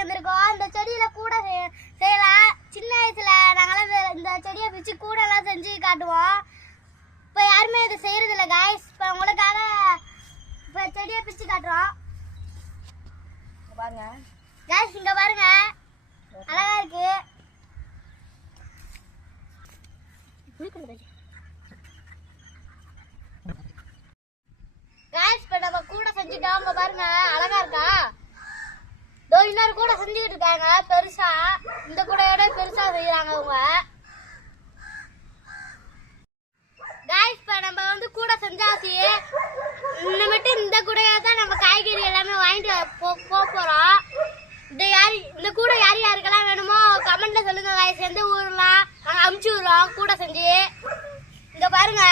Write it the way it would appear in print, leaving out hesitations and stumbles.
வாங்கி வந்திருக்கோம். இந்த செடியில கூட செய்யலாம். சின்ன வயசுல நாங்களாம் இந்த செடியை பிச்சு கூட எல்லாம் செஞ்சு காட்டுவோம். இப்ப யாருமே இதை செய்யறது இல்லை காய்ஸ். இப்ப உங்களுக்காக இப்ப செடியை பிச்சு காட்டுறோம் பாருங்க காய்ஸ். இங்க பாருங்க, அழகா இருக்கு. காய்ஸ் இப்ப நம்ம கூட செஞ்சுட்டோம். இங்க பாருங்க, அழகா இருக்கா? இன்னொரு கூட செஞ்சுக்கிட்டு இருக்காங்க பெருசா. இந்த கூடையோட பெருசா செய்யறாங்க அவங்க. காய்ஸ் இப்ப நம்ம வந்து கூட செஞ்சாச்சு. இன்னமேட்டு இந்த கூடையா தான் நம்ம காய்கறி எல்லாமே வாங்கிட்டு போறோம். இந்த கூட யாருக்கெல்லாம் வேணுமோ கமெண்ட்ல சொல்லுங்க காய்ஸ். எந்த ஊர்லாம் நாங்க அமுச்சு விடுறோம் கூட செஞ்சு. இங்க பாருங்க.